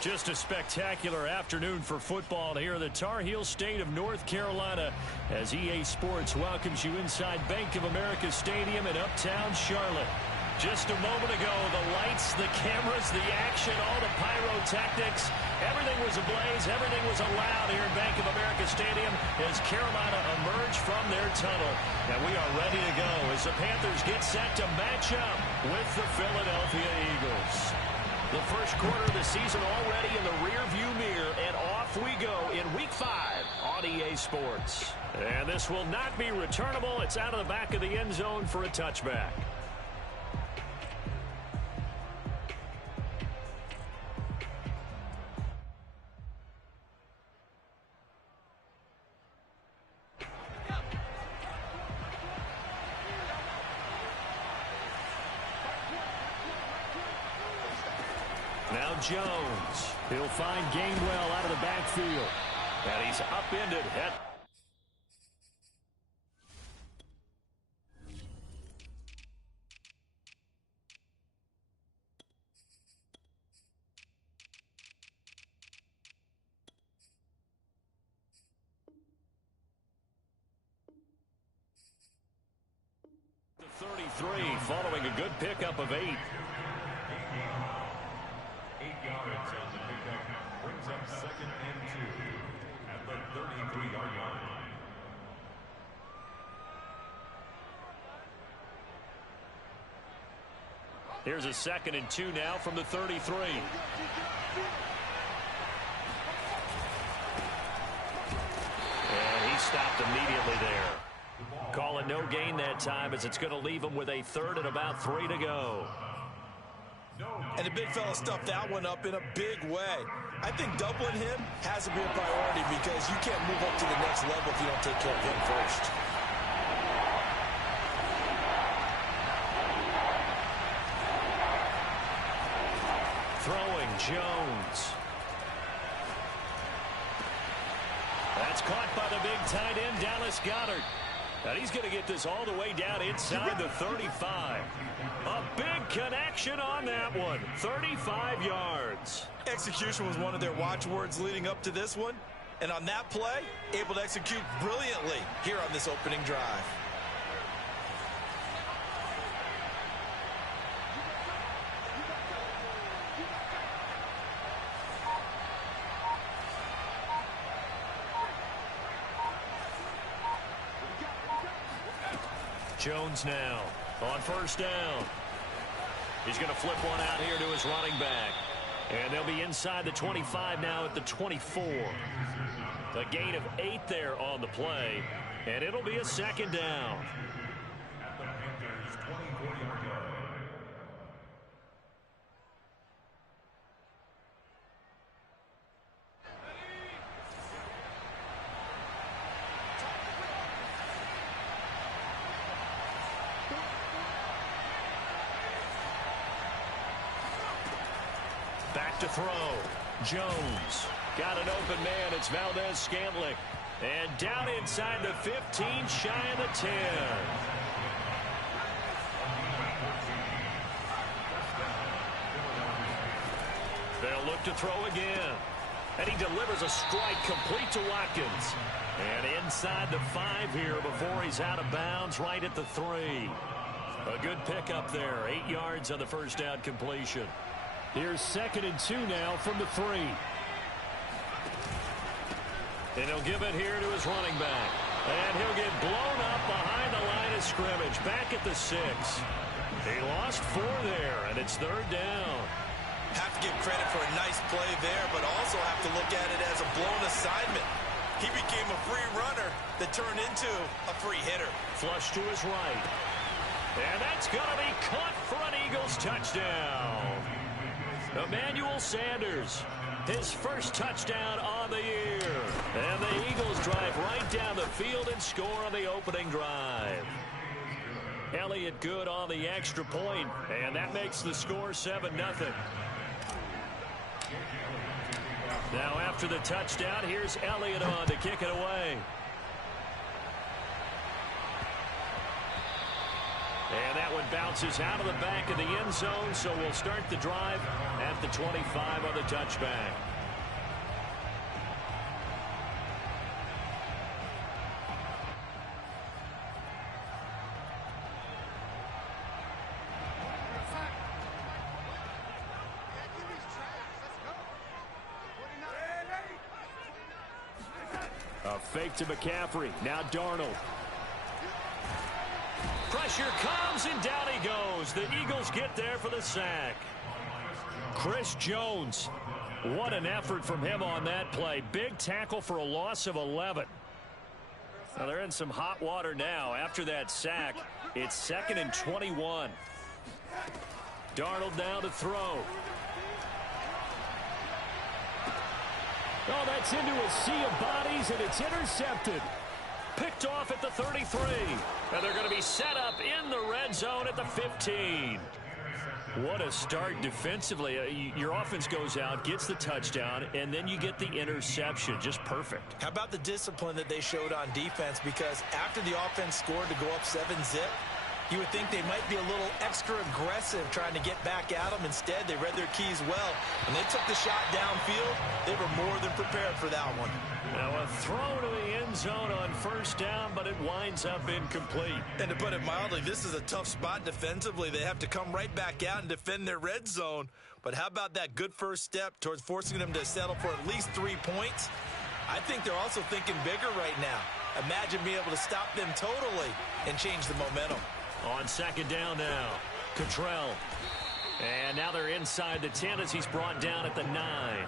Just a spectacular afternoon for football here in the Tar Heel state of North Carolina as EA Sports welcomes you inside Bank of America Stadium in uptown Charlotte. Just a moment ago, the lights, the cameras, the action, all the pyrotechnics, everything was ablaze, everything was allowed here in Bank of America Stadium as Carolina emerged from their tunnel. And we are ready to go as the Panthers get set to match up with the Philadelphia Eagles. The first quarter of the season already in the rearview mirror, and off we go in Week 5 on EA Sports. And this will not be returnable. It's out of the back of the end zone for a touchback. Now Jones. He'll find Gainwell out of the backfield. And he's upended. The 33 following a good pickup of 8. 8 yards on the pickup brings up 2nd and 2 at the 33-yard line. Here's a 2nd and 2 now from the 33. And he stopped immediately there. Calling no gain that time as it's going to leave him with a 3rd and about 3 to go. And the big fella stuffed that one up in a big way. I think doubling him has to be a priority because you can't move up to the next level if you don't take care of him first. Throwing Jones. That's caught by the big tight end, Dallas Goedert. And he's going to get this all the way down inside the 35. A big connection on that one. 35 yards. Execution was one of their watchwords leading up to this one. And on that play, able to execute brilliantly here on this opening drive. Jones now on 1st down. He's going to flip one out here to his running back. And they'll be inside the 25 now at the 24. A gain of 8 there on the play. And it'll be a 2nd down. At the Panthers' 24-yard line. Back to throw. Jones. Got an open man. It's Valdez-Scantling. And down inside the 15, shy of the 10. They'll look to throw again. And he delivers a strike complete to Watkins. And inside the 5 here before he's out of bounds right at the 3. A good pickup there. 8 yards on the 1st down completion. Here's 2nd and 2 now from the 3. And he'll give it here to his running back. And he'll get blown up behind the line of scrimmage. Back at the 6. He lost 4 there, and it's 3rd down. Have to give credit for a nice play there, but also have to look at it as a blown assignment. He became a free runner that turned into a free hitter. Flush to his right. And that's going to be caught for an Eagles touchdown. Emmanuel Sanders, his first touchdown on the year. And the Eagles drive right down the field and score on the opening drive. Elliott good on the extra point, and that makes the score 7-0. Now after the touchdown, here's Elliott on to kick it away. And that one bounces out of the back of the end zone, so we'll start the drive at the 25 on the touchback. A fake to McCaffrey. Now Darnold. Pressure comes, and down he goes. The Eagles get there for the sack. Chris Jones. What an effort from him on that play. Big tackle for a loss of 11. Now they're in some hot water now. After that sack, it's 2nd and 21. Darnold now to throw. Oh, that's into a sea of bodies, and it's intercepted. Picked off at the 33. And they're going to be set up in the red zone at the 15. What a start defensively. Your offense goes out, gets the touchdown, and then you get the interception. Just perfect. How about the discipline that they showed on defense? Because after the offense scored to go up 7-zip, you would think they might be a little extra aggressive trying to get back at them. Instead, they read their keys well. When they took the shot downfield, they were more than prepared for that one. Now a throw to the end zone on first down, but it winds up incomplete. And to put it mildly, this is a tough spot defensively. They have to come right back out and defend their red zone. But how about that good first step towards forcing them to settle for at least 3 points? I think they're also thinking bigger right now. Imagine being able to stop them totally and change the momentum. On second down now, Cottrell. And now they're inside the 10 as he's brought down at the 9.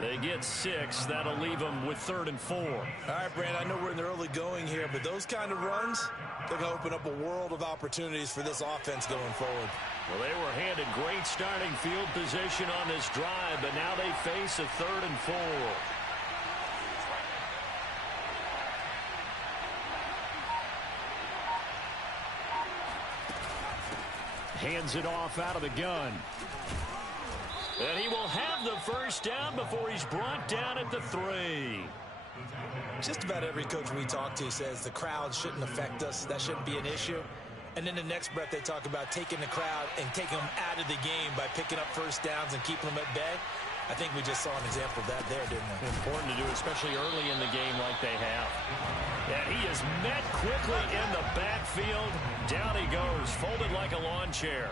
They get 6. That'll leave them with 3rd and 4. All right, Brand, I know we're in the early going here, but those kind of runs, they're going to open up a world of opportunities for this offense going forward. Well, they were handed great starting field position on this drive, but now they face a 3rd and 4. Hands it off out of the gun. And he will have the first down before he's brought down at the 3. Just about every coach we talk to says the crowd shouldn't affect us. That shouldn't be an issue. And then the next breath they talk about taking the crowd and taking them out of the game by picking up first downs and keeping them at bay. I think we just saw an example of that there, didn't we? Important to do, especially early in the game like they have. And he is met quickly in the backfield. Down he goes, folded like a lawn chair.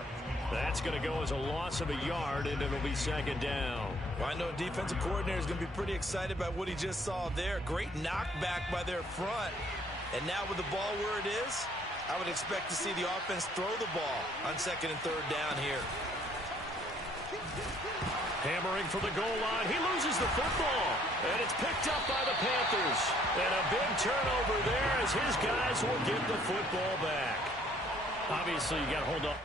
That's going to go as a loss of a yard, and it'll be second down. Well, I know a defensive coordinator is going to be pretty excited about what he just saw there. Great knockback by their front. And now with the ball where it is, I would expect to see the offense throw the ball on 2nd and 3rd down here. Hammering for the goal line. He loses the football. And it's picked up by the Panthers. And a big turnover there as his guys will get the football back. Obviously, you got to hold up.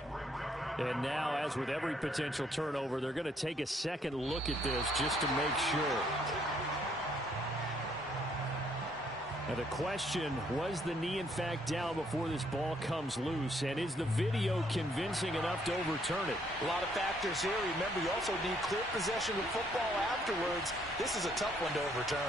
And now, as with every potential turnover, they're going to take a second look at this just to make sure. Now the question, was the knee in fact down before this ball comes loose? And is the video convincing enough to overturn it? A lot of factors here. Remember, you also need clear possession of football afterwards. This is a tough one to overturn.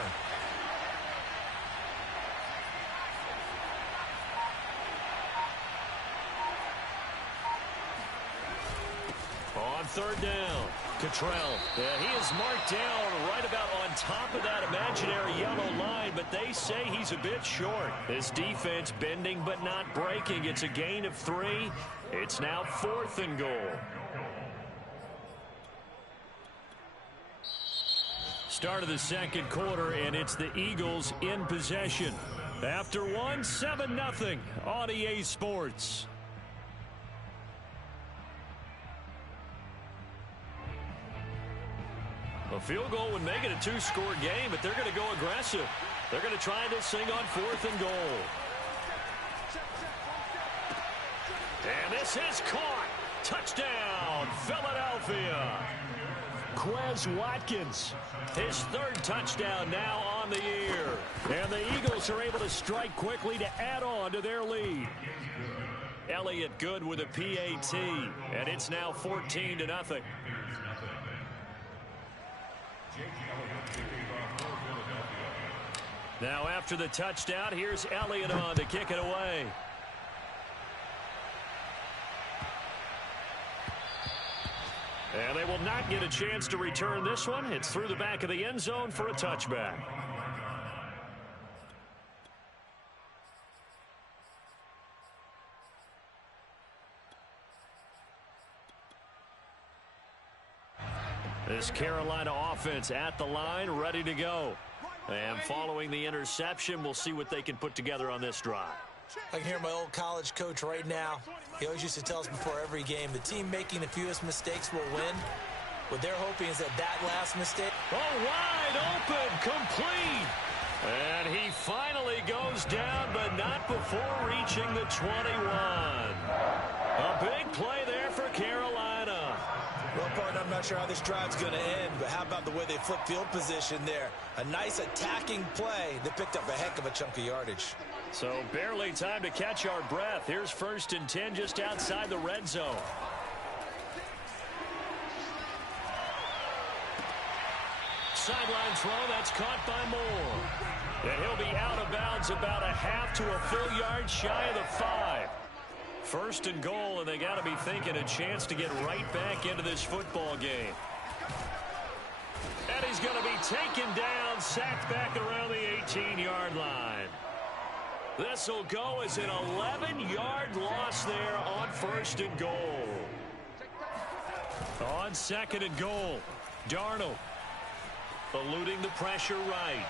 On 3rd down, Cottrell. He is marked down right about on top of that imaginary yellow line, but they say he's a bit short. This defense bending but not breaking. It's a gain of 3. It's now 4th and goal. Start of the second quarter, and it's the Eagles in possession. After one, 7-0 on EA Sports. A field goal would make it a 2-score game, but they're going to go aggressive. They're going to try this thing on 4th and goal. And this is caught. Touchdown, Philadelphia. Quez Watkins, his 3rd touchdown now on the year. And the Eagles are able to strike quickly to add on to their lead. Elliott good with a PAT, and it's now 14-0. Now after the touchdown, here's Elliott on to kick it away. And they will not get a chance to return this one. It's through the back of the end zone for a touchback. This Carolina offense at the line, ready to go. And following the interception, we'll see what they can put together on this drive. I can hear my old college coach right now. He always used to tell us before every game, the team making the fewest mistakes will win. What they're hoping is that last mistake. Oh, wide open, complete. And he finally goes down, but not before reaching the 21. A big play there for Carolina. Well, partner, I'm not sure how this drive's going to end, but how about the way they flip field position there? A nice attacking play that picked up a heck of a chunk of yardage. So barely time to catch our breath. Here's 1st and 10 just outside the red zone. Sideline throw, that's caught by Moore. And he'll be out of bounds about a half to a full yard shy of the 5. 1st and goal, and they got to be thinking a chance to get right back into this football game. And he's going to be taken down, sacked back around the 18-yard line. This will go as an 11-yard loss there on 1st and goal. On 2nd and goal, Darnold eluding the pressure right.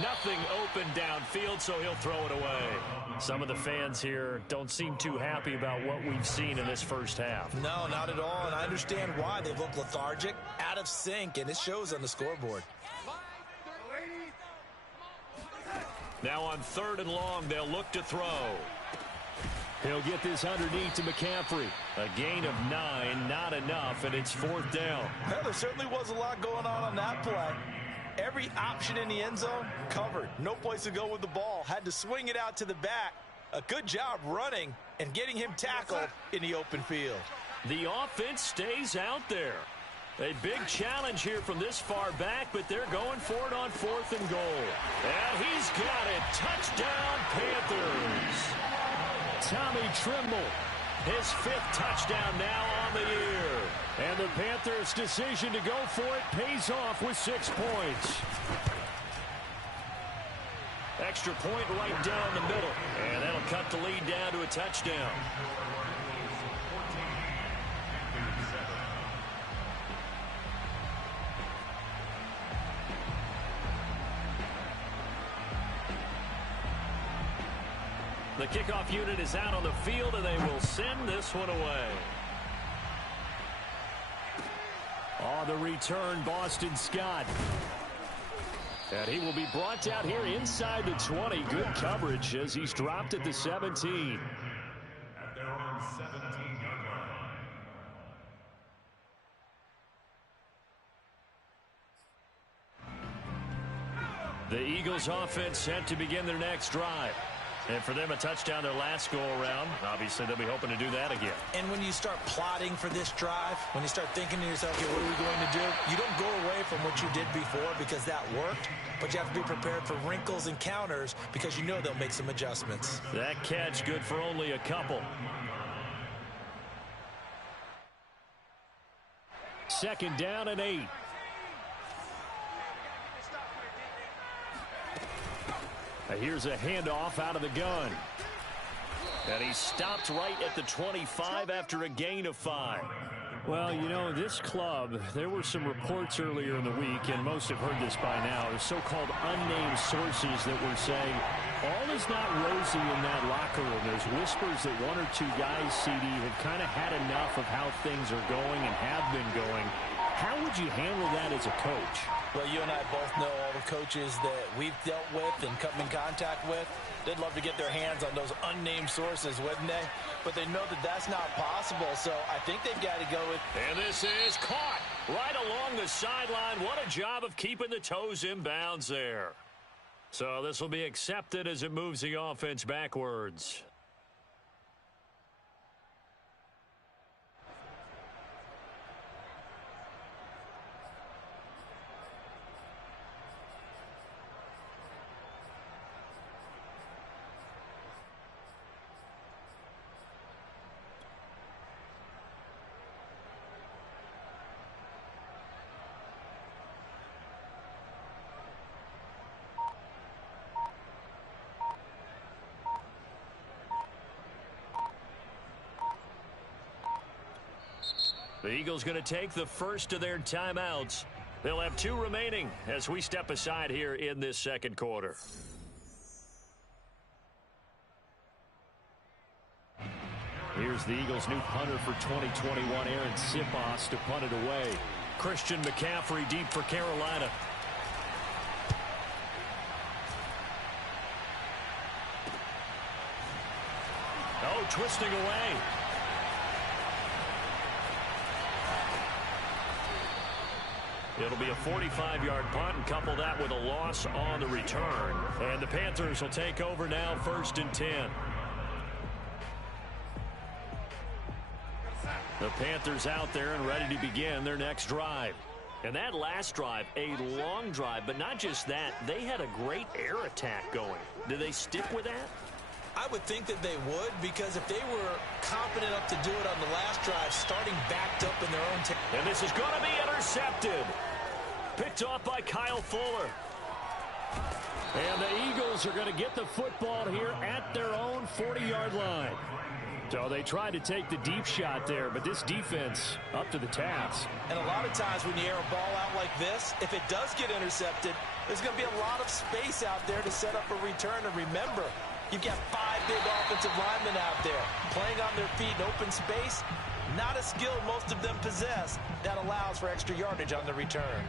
Nothing open downfield, so he'll throw it away. Some of the fans here don't seem too happy about what we've seen in this first half. No, not at all, and I understand why. They look lethargic, out of sync, and it shows on the scoreboard. Now on 3rd and long, they'll look to throw. He'll get this underneath to McCaffrey. A gain of 9, not enough, and it's 4th down. Well, there certainly was a lot going on that play. Every option in the end zone covered. No place to go with the ball. Had to swing it out to the back. A good job running and getting him tackled in the open field. The offense stays out there. A big challenge here from this far back, but they're going for it on 4th and goal. And he's got it. Touchdown, Panthers. Tommy Tremble, his 5th touchdown now on the year. And the Panthers' decision to go for it pays off with 6 points. Extra point right down the middle. And that'll cut the lead down to a touchdown. The kickoff unit is out on the field, and they will send this one away. On the return, Boston Scott. And he will be brought down here inside the 20. Good coverage as he's dropped at the 17. At their own 17-yard line. The Eagles offense set to begin their next drive. And for them, a touchdown their last go-around. Obviously, they'll be hoping to do that again. And when you start plotting for this drive, when you start thinking to yourself, okay, what are we going to do? You don't go away from what you did before because that worked, but you have to be prepared for wrinkles and counters because you know they'll make some adjustments. That catch good for only a couple. 2nd down and 8. Here's a handoff out of the gun. And he stopped right at the 25 after a gain of 5. Well, you know, this club, there were some reports earlier in the week, and most have heard this by now, so-called unnamed sources that were saying all is not rosy in that locker room. There's whispers that 1 or 2 guys, CD, have kind of had enough of how things are going and have been going. How would you handle that as a coach? Well, you and I both know all the coaches that we've dealt with and come in contact with. They'd love to get their hands on those unnamed sources, wouldn't they? But they know that that's not possible, so I think they've got to go with... And this is caught right along the sideline. What a job of keeping the toes in bounds there. So this will be accepted as it moves the offense backwards. The Eagles going to take the first of their timeouts. They'll have 2 remaining as we step aside here in this second quarter. Here's the Eagles' new punter for 2021, Aaron Sipos, to punt it away. Christian McCaffrey deep for Carolina. Oh, twisting away. It'll be a 45-yard punt, and couple that with a loss on the return. And the Panthers will take over now, 1st and 10. The Panthers out there and ready to begin their next drive. And that last drive, a long drive, but not just that. They had a great air attack going. Do they stick with that? I would think that they would, because if they were confident enough to do it on the last drive, starting backed up in their own territory. And this is going to be intercepted. Picked off by Kyle Fuller. And the Eagles are going to get the football here at their own 40-yard line. So they tried to take the deep shot there, but this defense up to the task. And a lot of times when you air a ball out like this, if it does get intercepted, there's going to be a lot of space out there to set up a return. And remember, you've got 5 big offensive linemen out there playing on their feet in open space. Not a skill most of them possess that allows for extra yardage on the return.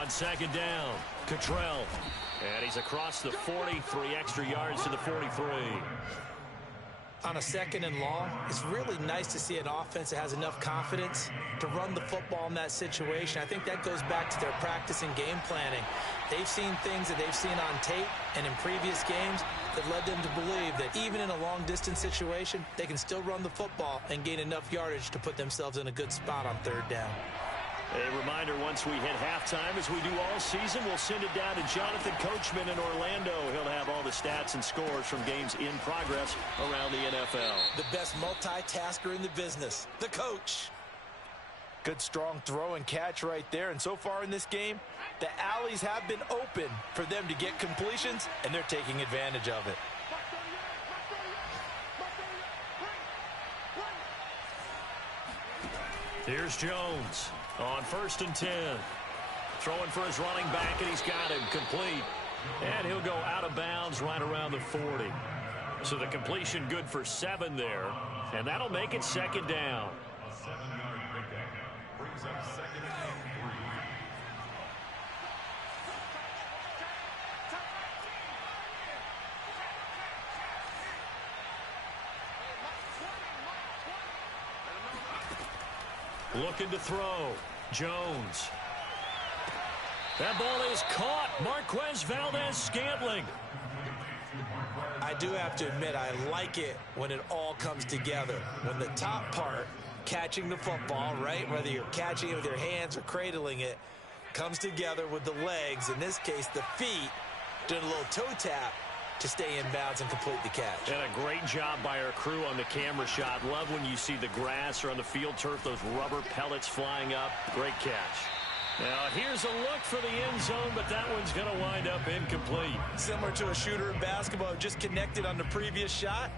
On second down, Cottrell. And he's across the 40, 3 extra yards to the 43. On a 2nd and long, it's really nice to see an offense that has enough confidence to run the football in that situation. I think that goes back to their practice and game planning. They've seen things that they've seen on tape and in previous games that led them to believe that even in a long-distance situation, they can still run the football and gain enough yardage to put themselves in a good spot on 3rd down. A reminder, once we hit halftime, as we do all season, we'll send it down to Jonathan Coachman in Orlando. He'll have all the stats and scores from games in progress around the NFL. The best multitasker in the business, the coach. Good strong throw and catch right there. And so far in this game, the alleys have been open for them to get completions, and they're taking advantage of it. Here's Jones on 1st and 10. Throwing for his running back, and he's got him complete. And he'll go out of bounds right around the 40. So the completion good for 7 there. And that'll make it 2nd down. A 7-yard pickup brings up 2nd and 3. Looking to throw. Jones. That ball is caught. Marquez Valdez-Scantling. I do have to admit, I like it when it all comes together. When the top part, catching the football, right, whether you're catching it with your hands or cradling it, comes together with the legs, in this case the feet, doing a little toe tap to stay in bounds and complete the catch. And a great job by our crew on the camera shot. Love when you see the grass or on the field turf, those rubber pellets flying up. Great catch. Now here's a look for the end zone, but that one's going to wind up incomplete. Similar to a shooter in basketball who just connected on the previous shot.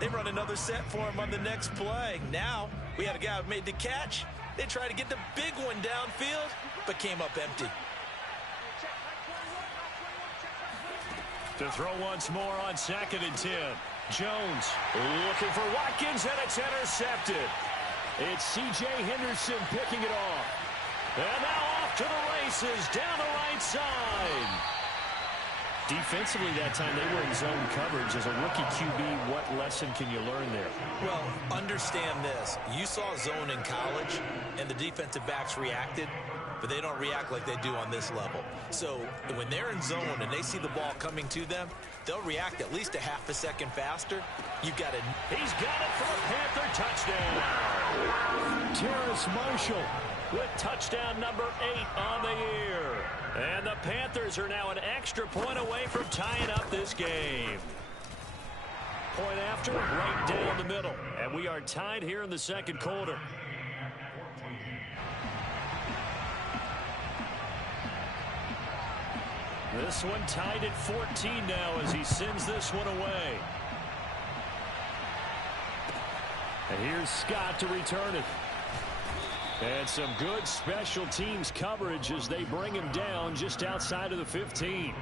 They run another set for him on the next play. Now we had a guy who made the catch. They tried to get the big one downfield, but came up empty. To throw once more on 2nd and 10. Jones looking for Watkins, and it's intercepted. It's C.J. Henderson picking it off. And now off to the races down the right side. Defensively that time, they were in zone coverage. As a rookie QB, what lesson can you learn there? Well, understand this. You saw zone in college, and the defensive backs reacted, but they don't react like they do on this level. So when they're in zone and they see the ball coming to them, they'll react at least a half a second faster. You've got to... He's got it for a Panther touchdown. Terrace Marshall with touchdown number 8 on the year. And the Panthers are now an extra point away from tying up this game. Point after, right down the middle. And we are tied here in the second quarter. This one tied at 14 now as he sends this one away. And here's Scott to return it. And some good special teams coverage as they bring him down just outside of the 15.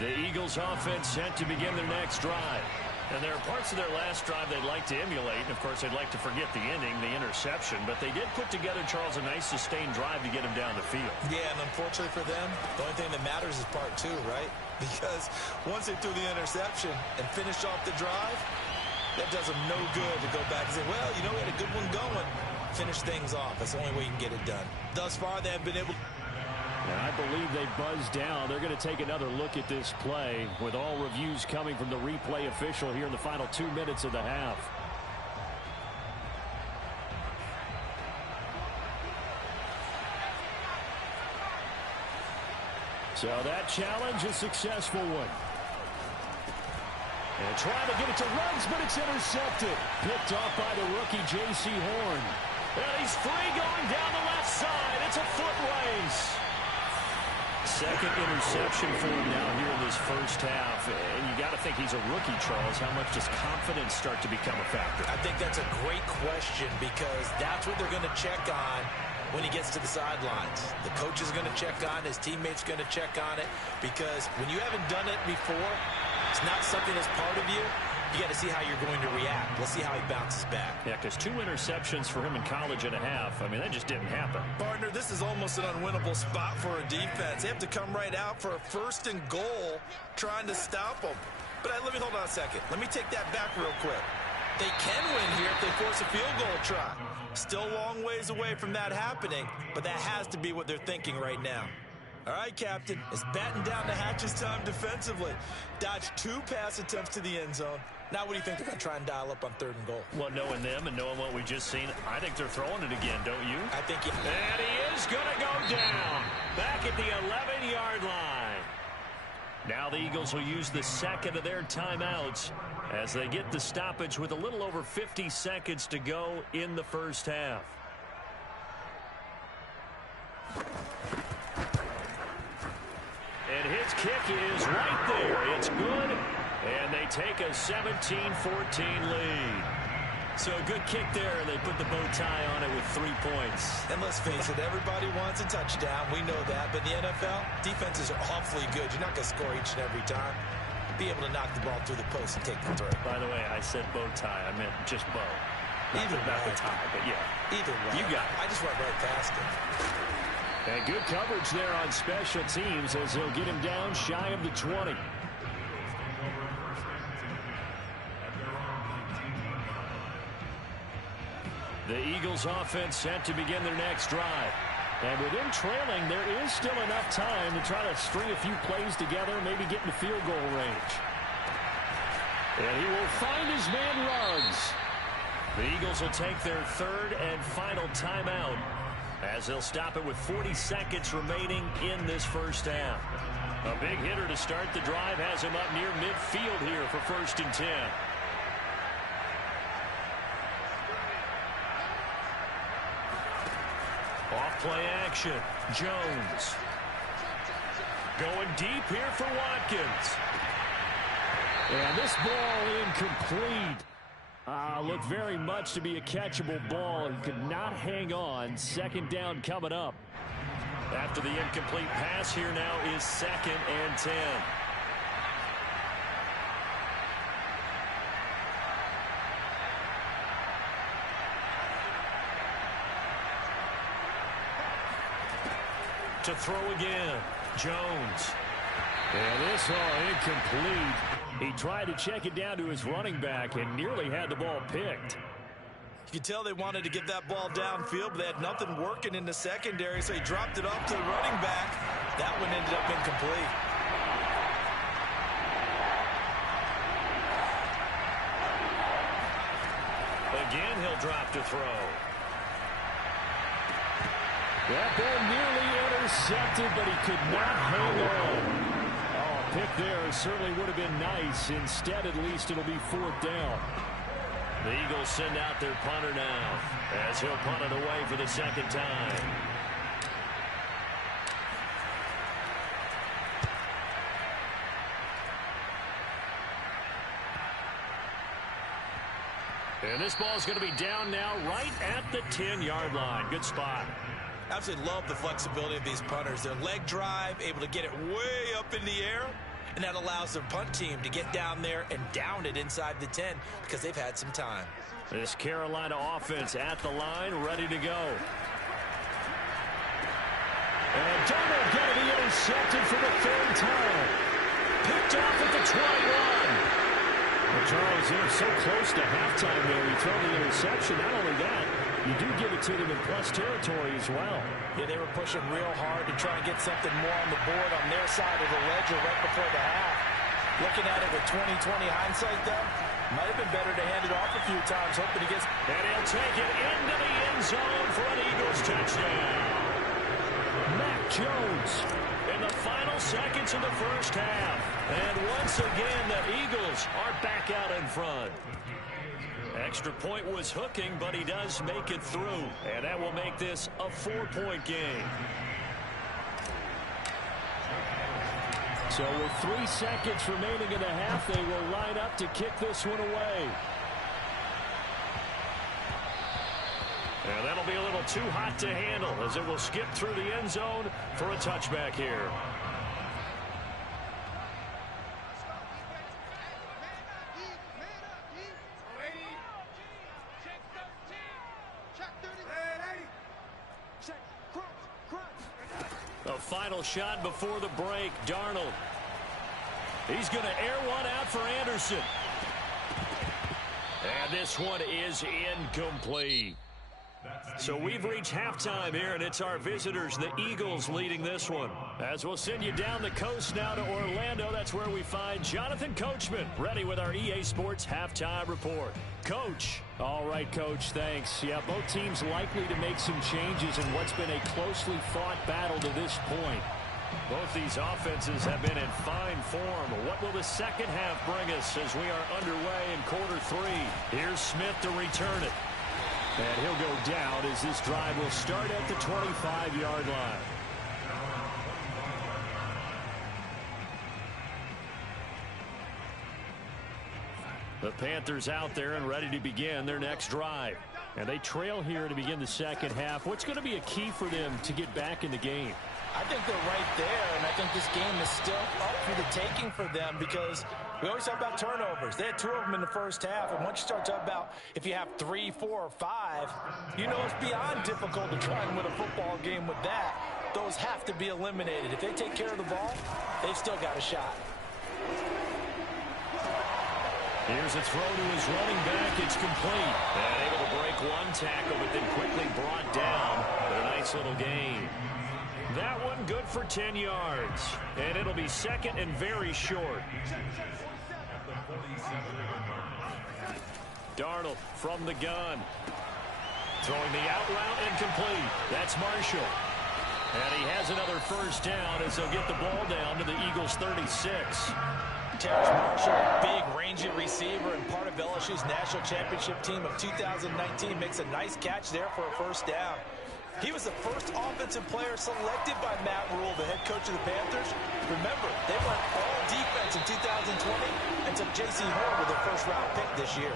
The Eagles offense set to begin their next drive. And there are parts of their last drive they'd like to emulate. And, of course, they'd like to forget the ending, the interception. But they did put together, Charles, a nice sustained drive to get him down the field. Yeah, and unfortunately for them, the only thing that matters is part two, right? Because once they threw the interception and finished off the drive, that does them no good to go back and say, well, you know, we had a good one going. Finish things off. That's the only way you can get it done. Thus far, they have been able to. And I believe they buzzed down. They're going to take another look at this play with all reviews coming from the replay official here in the final 2 minutes of the half. So that challenge, a successful one. And trying to get it to Ruggs, but it's intercepted. Picked off by the rookie J.C. Horn. And he's free going down the left side. It's a foot race. Second interception for him now here in this first half. And you got to think he's a rookie, Charles. How much does confidence start to become a factor? I think that's a great question because that's what they're going to check on when he gets to the sidelines. The coach is going to check on it. His teammates going to check on it because when you haven't done it before, it's not something that's part of you. You got to see how you're going to react. Let's see how he bounces back. Yeah, because 2 interceptions for him in college and a half. I mean, that just didn't happen. Partner, this is almost an unwinnable spot for a defense. They have to come right out for a 1st and goal trying to stop them. But let me hold on a second. Let me take that back real quick. They can win here if they force a field goal try. Still a long ways away from that happening, but that has to be what they're thinking right now. All right, Captain, it's batten down the hatches time defensively. Dodged 2 pass attempts to the end zone. Now what do you think they're going to try and dial up on 3rd and goal? Well, knowing them and knowing what we just seen, I think they're throwing it again, don't you? I think he... And he is going to go down back at the 11-yard line. Now the Eagles will use the second of their timeouts as they get the stoppage with a little over 50 seconds to go in the first half. And his kick is right there. It's good. And they take a 17-14 lead. So a good kick there, and they put the bow tie on it with 3 points. And let's face it, everybody wants a touchdown. We know that. But in the NFL, defenses are awfully good. You're not going to score each and every time. Be able to knock the ball through the post and take the throw. By the way, I said bow tie. I meant just bow. Either not way. the tie, but yeah. Either way. You got it. I just went right past it. And good coverage there on special teams as they'll get him down shy of the 20. The Eagles offense set to begin their next drive. And with them trailing, there is still enough time to try to string a few plays together, maybe get in the field goal range. And he will find his man Ruggs. The Eagles will take their 3rd and final timeout as they'll stop it with 40 seconds remaining in this first half. A big hitter to start the drive has him up near midfield here for 1st and 10. Off play action. Jones. Going deep here for Watkins. And this ball incomplete. Looked very much to be a catchable ball. He could not hang on. 2nd down coming up. After the incomplete pass, here now is 2nd and 10. To throw again. Jones. And this all incomplete. He tried to check it down to his running back and nearly had the ball picked. You could tell they wanted to get that ball downfield, but they had nothing working in the secondary, so he dropped it off to the running back. That one ended up incomplete. Again, he'll drop to throw. That ball nearly intercepted, but he could not hang on. Pick there certainly would have been nice. Instead, at least, it'll be 4th down. The Eagles send out their punter now as he'll punt it away for the 2nd time. And this ball is going to be down now right at the 10-yard line. Good spot. Absolutely love the flexibility of these punters. Their leg drive, able to get it way up in the air, and that allows their punt team to get down there and down it inside the 10 because they've had some time. This Carolina offense at the line, ready to go. And Darnold going to be intercepted for the third time. Picked off at the 21. Well, Charles, they're so close to halftime there. You throw the interception. Not only that, you do give it to them in plus territory as well. Yeah, they were pushing real hard to try and get something more on the board on their side of the ledger right before the half. Looking at it with 20/20 hindsight, though, might have been better to hand it off a few times, hoping to get... And he'll take it into the end zone for an Eagles touchdown. Mac Jones in the final seconds of the first half. And once again, the Eagles are back out in front. Extra point was hooking, but he does make it through. And that will make this a 4-point game. So with 3 seconds remaining in the half, they will line up to kick this one away. And that'll be a little too hot to handle as it will skip through the end zone for a touchback here. The final shot before the break, Darnold. He's going to air one out for Anderson. And this one is incomplete. So we've reached halftime here, and it's our visitors, the Eagles, leading this one. As we'll send you down the coast now to Orlando, that's where we find Jonathan Coachman, ready with our EA Sports Halftime Report. Coach. All right, Coach, thanks. Yeah, both teams likely to make some changes in what's been a closely fought battle to this point. Both these offenses have been in fine form. What will the second half bring us as we are underway in quarter 3? Here's Smith to return it. And he'll go down as this drive will start at the 25-yard line. The Panthers out there and ready to begin their next drive. And they trail here to begin the second half. What's going to be a key for them to get back in the game? I think they're right there, and I think this game is still up for the taking for them because we always talk about turnovers. They had 2 of them in the first half, and once you start talking about if you have 3, 4, or 5, you know it's beyond difficult to try and win a football game with that. Those have to be eliminated. If they take care of the ball, they've still got a shot. Here's a throw to his running back. It's complete. And able to break one tackle, but then quickly brought down. But a nice little gain. That one good for 10 yards. And it'll be second and very short. Darnold from the gun. Throwing the out route and complete. That's Marshall. And he has another first down as they'll get the ball down to the Eagles' 36. Terrace Marshall, a big, rangy receiver and part of LSU's national championship team of 2019, makes a nice catch there for a first down. He was the first offensive player selected by Matt Rule, the head coach of the Panthers. Remember, they went all defense in 2020 and took J.C. Horn with their first-round pick this year.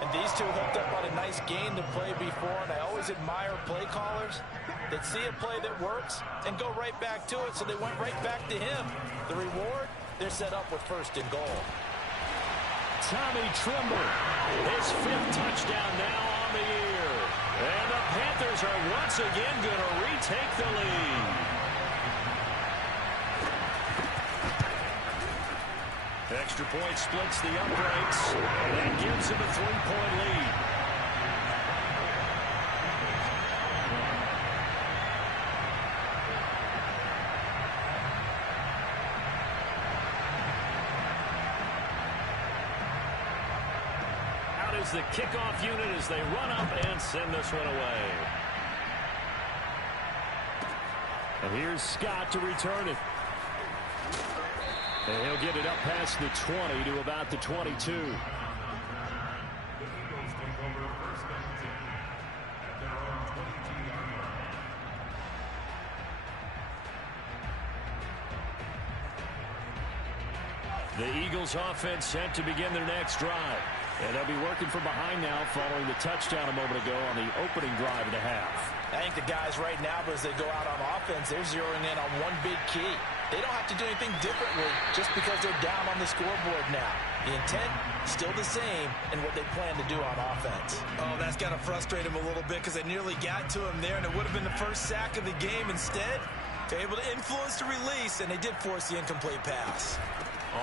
And these two hooked up on a nice game to play before, and I always admire play callers that see a play that works and go right back to it, so they went right back to him. The reward, they're set up with first and goal. Tommy Tremble, his 5th touchdown now on the year. And the Panthers are once again going to retake the lead. Extra point splits the uprights, and that gives him a 3-point lead. Out is the kickoff unit as they run up and send this one away. And here's Scott to return it. And he'll get it up past the 20 to about the 22. The Eagles offense set to begin their next drive. And they'll be working from behind now following the touchdown a moment ago on the opening drive of the half. I think the guys right now, as they go out on offense, they're zeroing in on one big key. They don't have to do anything differently just because they're down on the scoreboard now. The intent, still the same in what they plan to do on offense. Oh, that's got to frustrate him a little bit because they nearly got to him there, and it would have been the first sack of the game. Instead, they're able to influence the release, and they did force the incomplete pass.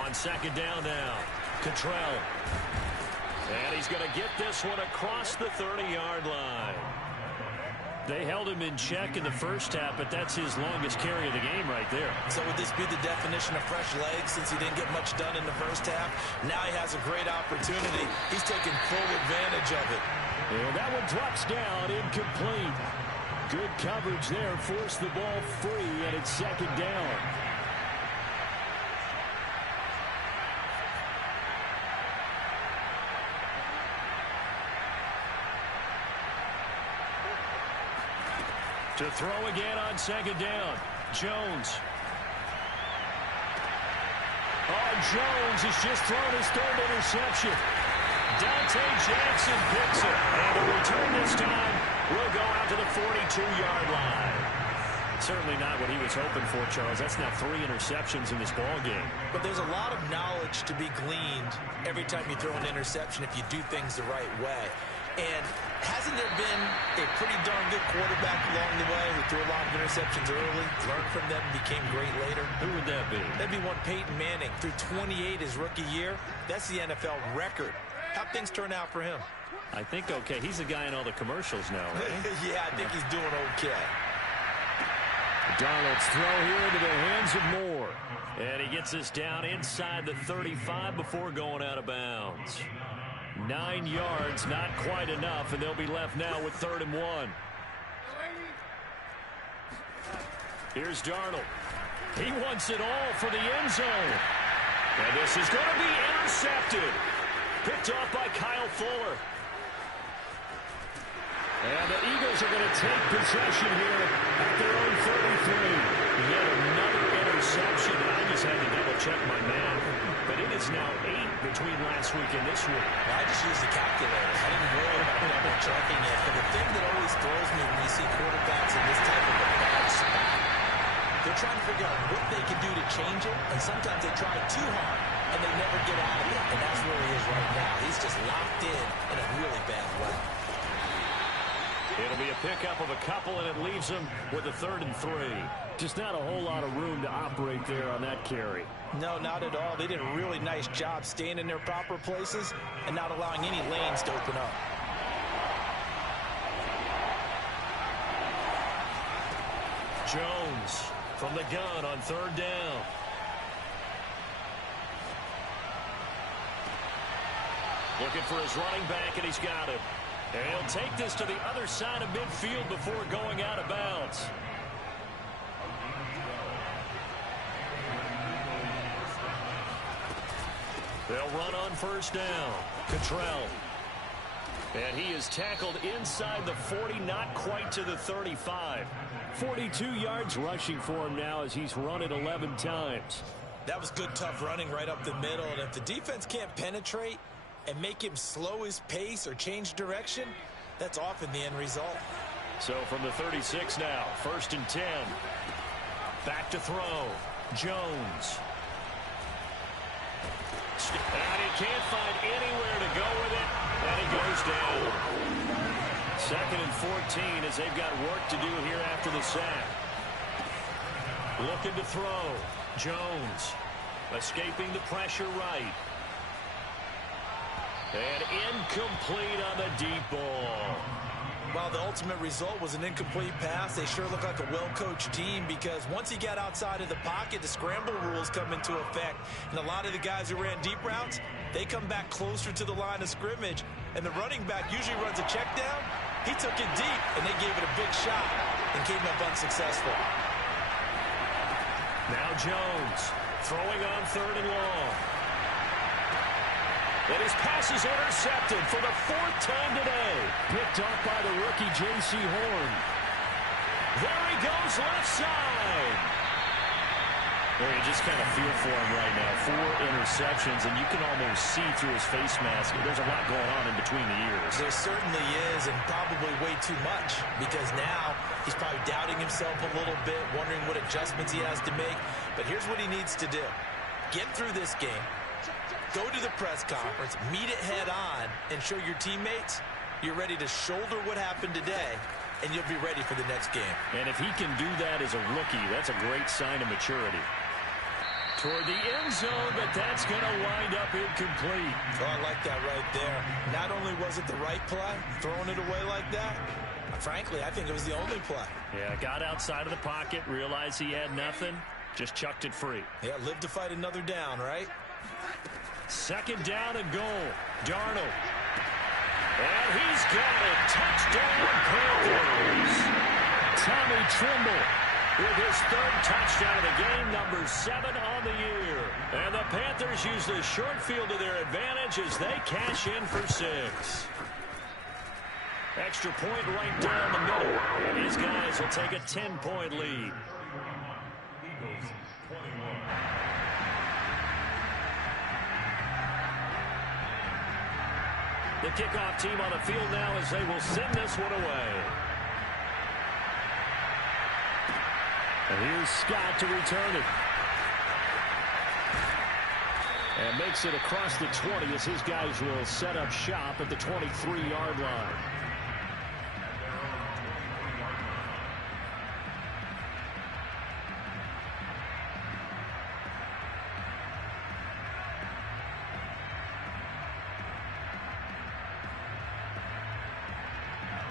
On second down now, Cottrell. And he's going to get this one across the 30-yard line. They held him in check in the first half, but that's his longest carry of the game right there. So would this be the definition of fresh legs since he didn't get much done in the first half? Now he has a great opportunity. He's taking full advantage of it. And that one drops down, incomplete. Good coverage there, forced the ball free, and it's second down. To throw again on second down, Jones. Oh, Jones has just thrown his third interception. Dante Jackson picks it. And the return this time will go out to the 42-yard line. Certainly not what he was hoping for, Charles. That's now 3 interceptions in this ball game. But there's a lot of knowledge to be gleaned every time you throw an interception if you do things the right way. And hasn't there been a pretty darn good quarterback along the way who threw a lot of interceptions early, learned from them, and became great later? Who would that be? That'd be one Peyton Manning. Threw 28 his rookie year. That's the NFL record. How'd things turn out for him? I think okay. He's the guy in all the commercials now, right? Yeah, I think he's doing okay. Darnold's throw here into the hands of Moore. And he gets this down inside the 35 before going out of bounds. 9 yards, not quite enough, and they'll be left now with 3rd and 1. Here's Darnold. He wants it all for the end zone. And this is going to be intercepted. Picked off by Kyle Fuller. And the Eagles are going to take possession here at their own 33. Yet another interception. I just had to double-check my math. But it is now 8 between last week and this week. Well, I just used the calculator. I didn't worry about double-checking it. But the thing that always throws me when you see quarterbacks in this type of a bad spot, they're trying to figure out what they can do to change it. And sometimes they try too hard, and they never get out of it. And that's where he is right now. He's just locked in a really bad way. It'll be a pickup of a couple, and it leaves him with a 3rd and 3. Just not a whole lot of room to operate there on that carry. No, not at all. They did a really nice job staying in their proper places and not allowing any lanes to open up. Jones from the gun on 3rd down. Looking for his running back, and he's got him. And he'll take this to the other side of midfield before going out of bounds. They'll run on 1st down. Cottrell. And he is tackled inside the 40, not quite to the 35. 42 yards rushing for him now as he's run it 11 times. That was good, tough running right up the middle. And if the defense can't penetrate and make him slow his pace or change direction, that's often the end result. So from the 36 now, 1st and 10. Back to throw. Jones. And he can't find anywhere to go with it, and he goes down. 2nd and 14 as they've got work to do here after the sack. Looking to throw. Jones escaping the pressure right. And incomplete on the deep ball. While the ultimate result was an incomplete pass, they sure look like a well-coached team because once he got outside of the pocket, the scramble rules come into effect. And a lot of the guys who ran deep routes, they come back closer to the line of scrimmage. And the running back usually runs a check down. He took it deep, and they gave it a big shot and came up unsuccessful. Now Jones throwing on 3rd and long. And his pass is intercepted for the 4th time today. Picked off by the rookie J.C. Horn. There he goes left side. Well, you just kind of feel for him right now. 4 interceptions, and you can almost see through his face mask. There's a lot going on in between the ears. There certainly is, and probably way too much, because now he's probably doubting himself a little bit, wondering what adjustments he has to make. But here's what he needs to do. Get through this game, go to the press conference, meet it head on, and show your teammates you're ready to shoulder what happened today, and you'll be ready for the next game. And if he can do that as a rookie, that's a great sign of maturity. Toward the end zone, but that's going to wind up incomplete. Oh, I like that right there. Not only was it the right play, throwing it away like that, frankly, I think it was the only play. Yeah, got outside of the pocket, realized he had nothing, just chucked it free. Yeah, live to fight another down, right? 2nd down and goal. Darnold. And he's got it. Touchdown, Panthers. Tommy Tremble with his 3rd touchdown of the game, number 7 on the year. And the Panthers use the short field to their advantage as they cash in for 6. Extra point right down the middle. And these guys will take a 10-point lead. The kickoff team on the field now as they will send this one away. And here's Scott to return it. And makes it across the 20 as his guys will set up shop at the 23-yard line.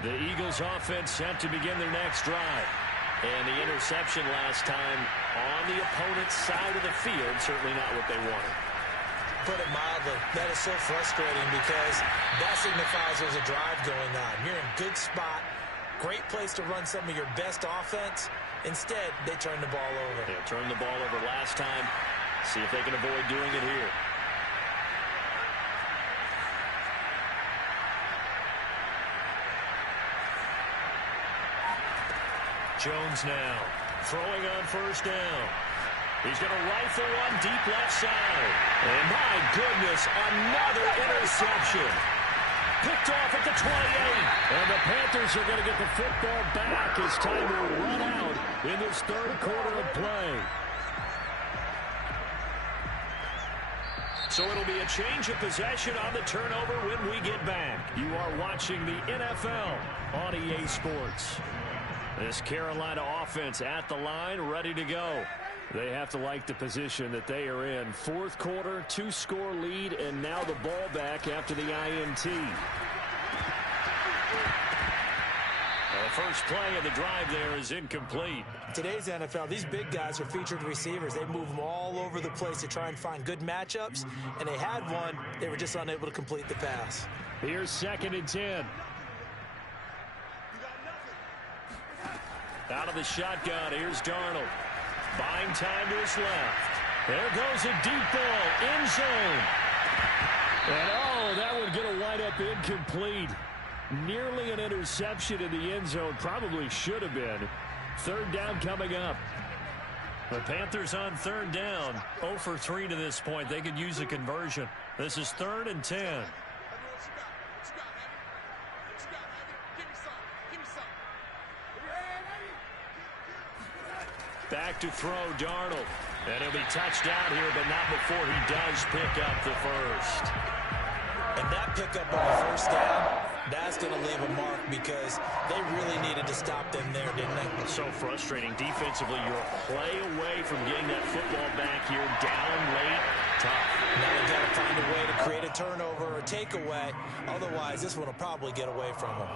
The Eagles offense set to begin their next drive. And the interception last time on the opponent's side of the field, certainly not what they wanted. Put it mildly, that is so frustrating because that signifies there's a drive going on. You're in a good spot, great place to run some of your best offense. Instead, they turn the ball over. They turned the ball over last time. See if they can avoid doing it here. Jones now throwing on 1st down. He's going to rifle one deep left side. And my goodness, another interception. Picked off at the 28. And the Panthers are going to get the football back as time will run out in this 3rd quarter of play. So it'll be a change of possession on the turnover when we get back. You are watching the NFL on EA Sports. This Carolina offense at the line, ready to go. They have to like the position that they are in. 4th quarter, 2-score lead, and now the ball back after the INT. The first play of the drive there is incomplete. Today's NFL, these big guys are featured receivers. They move them all over the place to try and find good matchups, and they had one. They were just unable to complete the pass. Here's 2nd and 10. Out of the shotgun, here's Darnold. Buying time to his left. There goes a deep ball, end zone. And oh, that would get a wind up incomplete. Nearly an interception in the end zone. Probably should have been. 3rd down coming up. The Panthers on 3rd down. 0 for 3 to this point. They could use a conversion. This is 3rd and 10. Back to throw, Darnold. And he'll be touched out here, but not before he does pick up the 1st. And that pickup on the 1st down, that's going to leave a mark because they really needed to stop them there, didn't they? It's so frustrating. Defensively, you're a play away from getting that football back here. Down late, tough. Now they've got to find a way to create a turnover or takeaway. Otherwise, this one will probably get away from them.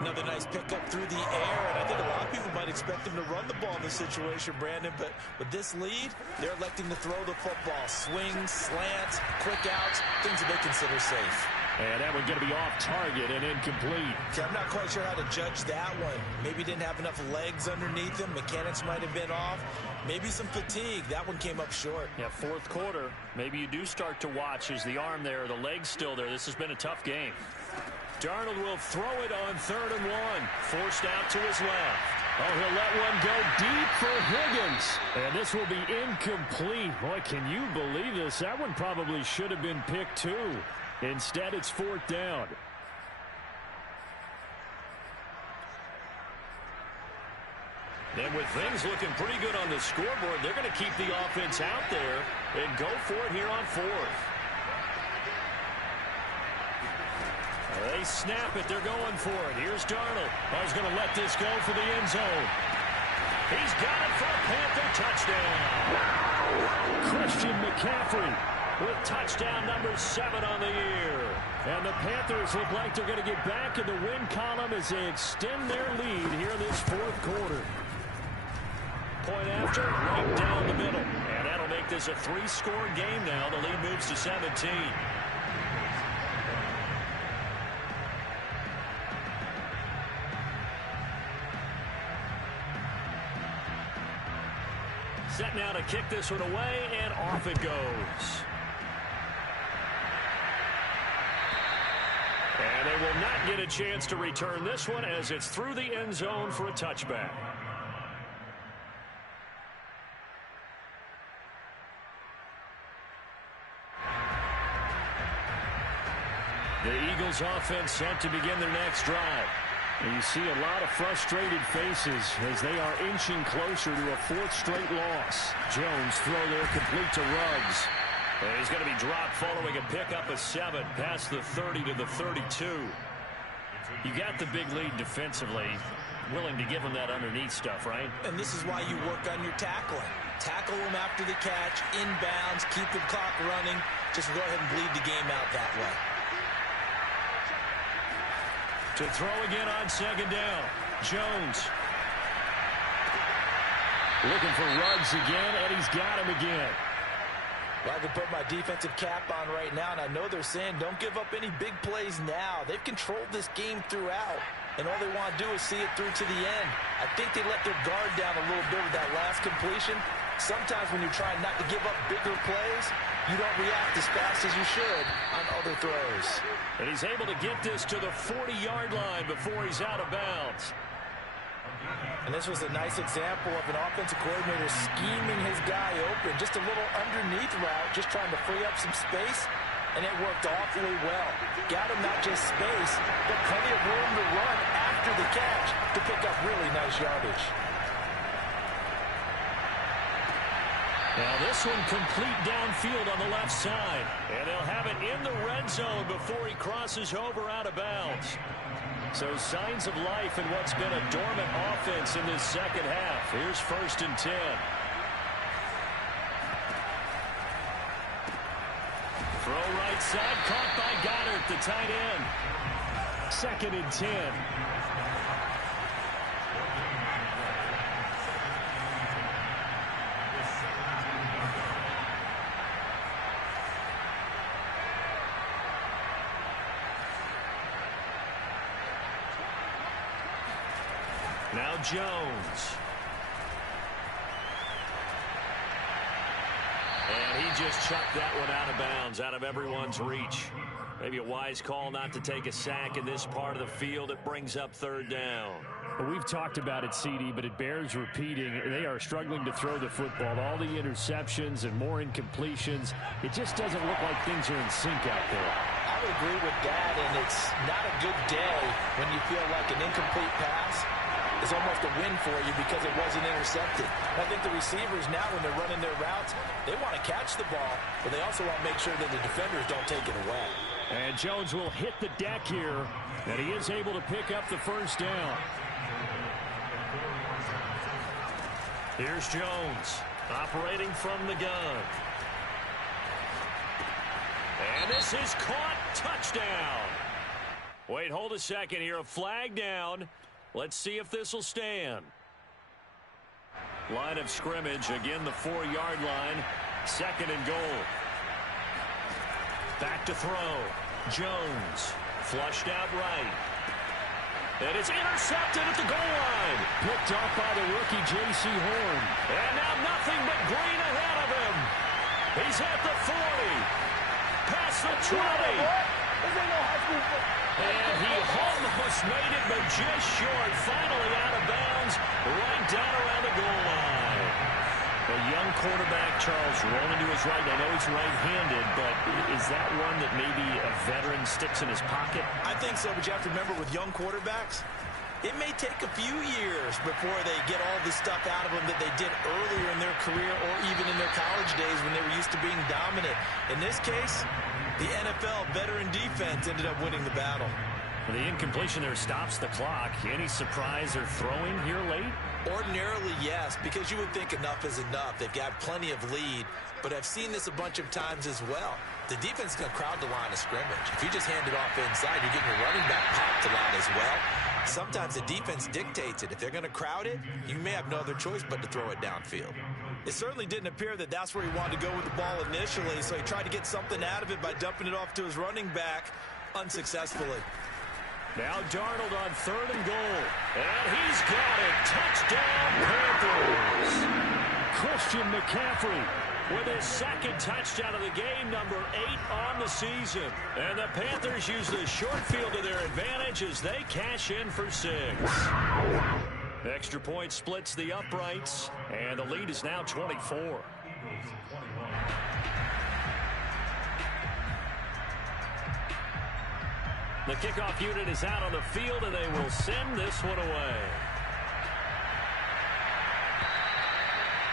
Another nice pickup through the air, and I think a lot of people might expect them to run the ball in this situation, Brandon, but with this lead, they're electing to throw the football. Swings, slants, quick outs, things that they consider safe. And that one's going to be off target and incomplete. Okay, I'm not quite sure how to judge that one. Maybe didn't have enough legs underneath him. Mechanics might have been off. Maybe some fatigue. That one came up short. Yeah, 4th quarter. Maybe you do start to watch. Is the arm there, the leg's still there? This has been a tough game. Darnold will throw it on 3rd and 1. Forced out to his left. Oh, he'll let one go deep for Higgins. And this will be incomplete. Boy, can you believe this? That one probably should have been picked too. Instead, it's 4th down. And with things looking pretty good on the scoreboard, they're going to keep the offense out there and go for it here on 4th. They snap it. They're going for it. Here's Darnold. Oh, he's going to let this go for the end zone. He's got it for a Panther touchdown. Christian McCaffrey with touchdown number 7 on the year. And the Panthers look like they're going to get back in the win column as they extend their lead here in this 4th quarter. Point after, right down the middle. And that'll make this a 3-score game now. The lead moves to 17. Set now to kick this one away, and off it goes. And they will not get a chance to return this one as it's through the end zone for a touchback. The Eagles offense set to begin their next drive. And you see a lot of frustrated faces as they are inching closer to a 4th straight loss. Jones throw there complete to Ruggs. And he's going to be dropped following a pickup of 7 past the 30 to the 32. You got the big lead defensively. Willing to give them that underneath stuff, right? And this is why you work on your tackling. Tackle them after the catch, inbounds, keep the clock running. Just go ahead and bleed the game out that way. To throw again on 2nd down. Jones. Looking for Ruggs again, and he's got him again. Well, I can put my defensive cap on right now, and I know they're saying don't give up any big plays now. They've controlled this game throughout, and all they want to do is see it through to the end. I think they let their guard down a little bit with that last completion. Sometimes when you're trying not to give up bigger plays, you don't react as fast as you should on other throws. And he's able to get this to the 40-yard line before he's out of bounds. And this was a nice example of an offensive coordinator scheming his guy open. Just a little underneath route, just trying to free up some space, and it worked awfully well. Got him not just space, but plenty of room to run after the catch to pick up really nice yardage. Now this one complete downfield on the left side. And they'll have it in the red zone before he crosses over out of bounds. So signs of life in what's been a dormant offense in this second half. Here's 1st and 10. Throw right side, caught by Goddard, the tight end. 2nd and 10. Now Jones. And he just chucked that one out of bounds, out of everyone's reach. Maybe a wise call not to take a sack in this part of the field. It brings up 3rd down. Well, we've talked about it, CD, but it bears repeating. They are struggling to throw the football. All the interceptions and more incompletions. It just doesn't look like things are in sync out there. I would agree with that, and it's not a good day when you feel like an incomplete pass is almost a win for you because it wasn't intercepted. I think the receivers now, when they're running their routes, they want to catch the ball, but they also want to make sure that the defenders don't take it away. And Jones will hit the deck here, and he is able to pick up the 1st down. Here's Jones, operating from the gun. And this is caught. Touchdown. Wait, hold a second here. A flag down. Let's see if this will stand. Line of scrimmage. Again, the 4-yard line. 2nd and goal. Back to throw. Jones. Flushed out right. And it's intercepted at the goal line. Picked off by the rookie J.C. Horn. And now nothing but green ahead of him. He's at the 40. Past the 20. And he almost made it, but just short. Finally out of bounds, right down around the goal line. A young quarterback, Charles, rolling to his right. I know he's right-handed, but is that one that maybe a veteran sticks in his pocket? I think so, but you have to remember with young quarterbacks, it may take a few years before they get all the stuff out of them that they did earlier in their career or even in their college days when they were used to being dominant. In this case, the NFL veteran defense ended up winning the battle. The incompletion there stops the clock. Any surprise or throwing here late? Ordinarily, yes, because you would think enough is enough. They've got plenty of lead, but I've seen this a bunch of times as well. The defense is going to crowd the line of scrimmage. If you just hand it off inside, you're getting your running back popped a lot as well. Sometimes the defense dictates it. If they're going to crowd it, you may have no other choice but to throw it downfield. It certainly didn't appear that that's where he wanted to go with the ball initially, so he tried to get something out of it by dumping it off to his running back unsuccessfully. Now Darnold on 3rd and goal. And he's got it. Touchdown, Panthers. Christian McCaffrey with his 2nd touchdown of the game, number 8 on the season. And the Panthers use the short field to their advantage as they cash in for 6. Extra point splits the uprights, and the lead is now 24. The kickoff unit is out on the field, and they will send this one away.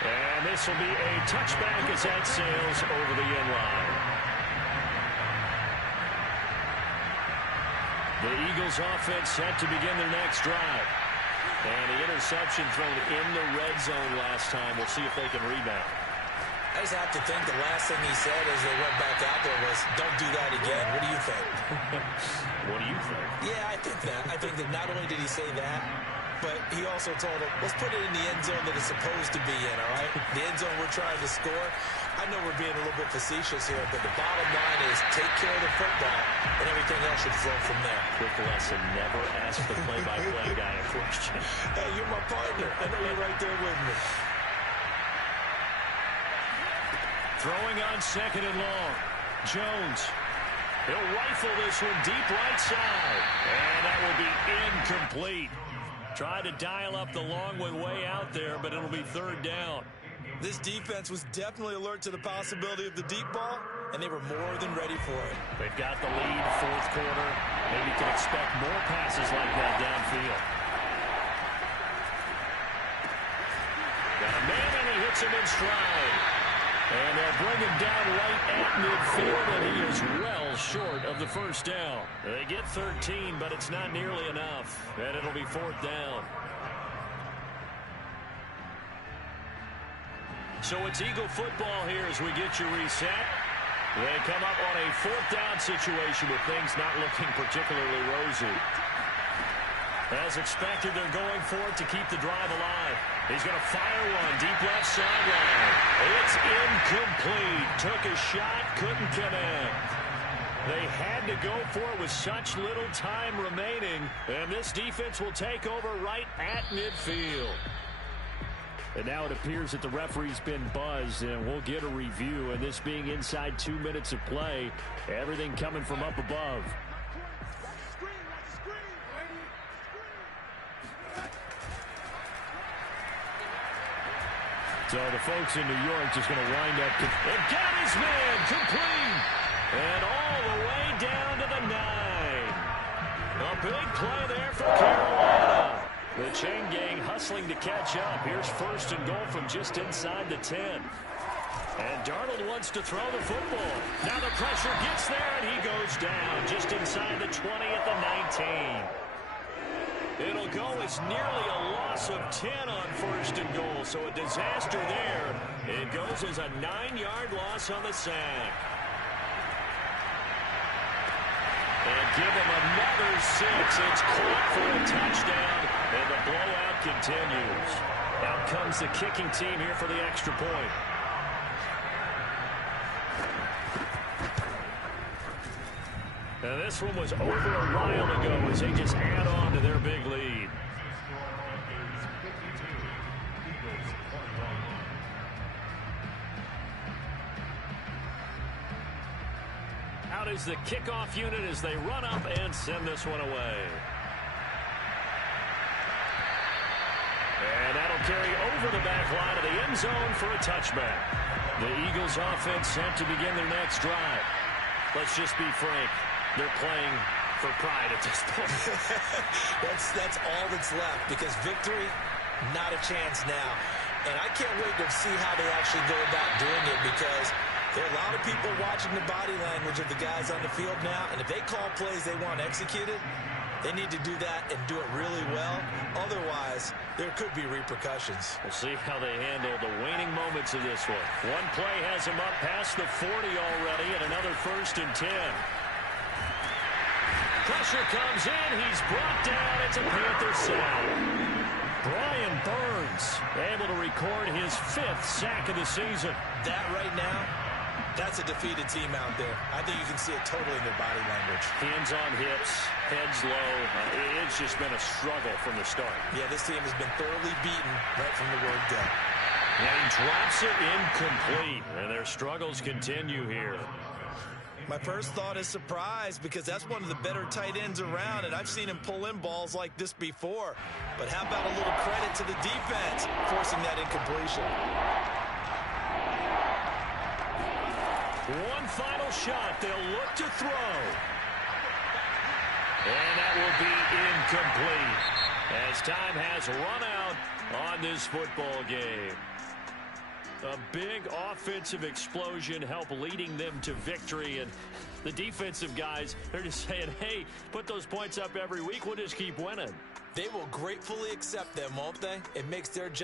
And this will be a touchback as that sails over the end line. The Eagles offense set to begin their next drive. And the interception thrown in the red zone last time. We'll see if they can rebound. I just have to think the last thing he said as they went back out there was, don't do that again. What do you think? What do you think? Yeah, I think that. I think that not only did he say that, but he also told him, let's put it in the end zone that it's supposed to be in, all right? The end zone we're trying to score. I know we're being a little bit facetious here, but the bottom line is take care of the football, and everything else should flow from there. Quick lesson, never ask the play-by-play guy a question. Hey, you're my partner. I know you're right there with me. Throwing on 2nd and long. Jones. He'll rifle this one deep right side. And that will be incomplete. Tried to dial up the long one way out there, but it'll be 3rd down. This defense was definitely alert to the possibility of the deep ball, and they were more than ready for it. They've got the lead, 4th quarter. Maybe can expect more passes like that downfield. Got a man, and he hits him in stride. And they'll bring him down right at midfield, and he is well short of the 1st down. They get 13, but it's not nearly enough, and it'll be 4th down. So it's Eagle football here as we get you reset. They come up on a 4th down situation with things not looking particularly rosy. As expected, they're going for it to keep the drive alive. He's going to fire one deep left sideline. It's incomplete. Took a shot, couldn't connect. They had to go for it with such little time remaining, and this defense will take over right at midfield. And now it appears that the referee's been buzzed, and we'll get a review. And this being inside 2 minutes of play, everything coming from up above. So the folks in New York just going to wind up and got his man complete. And all the way down to the 9. A big play there for Carolina. The chain gang hustling to catch up. Here's 1st and goal from just inside the 10. And Darnold wants to throw the football. Now the pressure gets there, and he goes down just inside the 20 at the 19. It'll go as nearly a loss of 10 on 1st and goal, so a disaster there. It goes as a 9-yard loss on the sack. And give him another 6. It's caught for a touchdown, and the blowout continues. Out comes the kicking team here for the extra point. And this one was over a while ago as they just add on to their big lead. out is the kickoff unit as they run up and send this one away. And that'll carry over the back line of the end zone for a touchback. The Eagles offense set to begin their next drive. Let's just be frank. They're playing for pride at this point. That's all that's left, because victory, not a chance now. And I can't wait to see how they actually go about doing it, because there are a lot of people watching the body language of the guys on the field now, and if they call plays they want executed, they need to do that and do it really well. Otherwise, there could be repercussions. We'll see how they handle the waning moments of this one. One play has him up past the 40 already, and another 1st and 10. Pressure comes in. He's brought down. It's a Panther sack. Brian Burns able to record his 5th sack of the season. That right now, that's a defeated team out there. I think you can see it totally in their body language. Hands on hips, heads low. It's just been a struggle from the start. Yeah, this team has been thoroughly beaten right from the word go. And he drops it incomplete. And their struggles continue here. My first thought is surprise, because that's one of the better tight ends around, and I've seen him pull in balls like this before. But how about a little credit to the defense forcing that incompletion? One final shot. They'll look to throw. And that will be incomplete as time has run out on this football game. A big offensive explosion helped leading them to victory, and the defensive guys, they're just saying, hey, put those points up every week. We'll just keep winning. They will gratefully accept them, won't they? It makes their job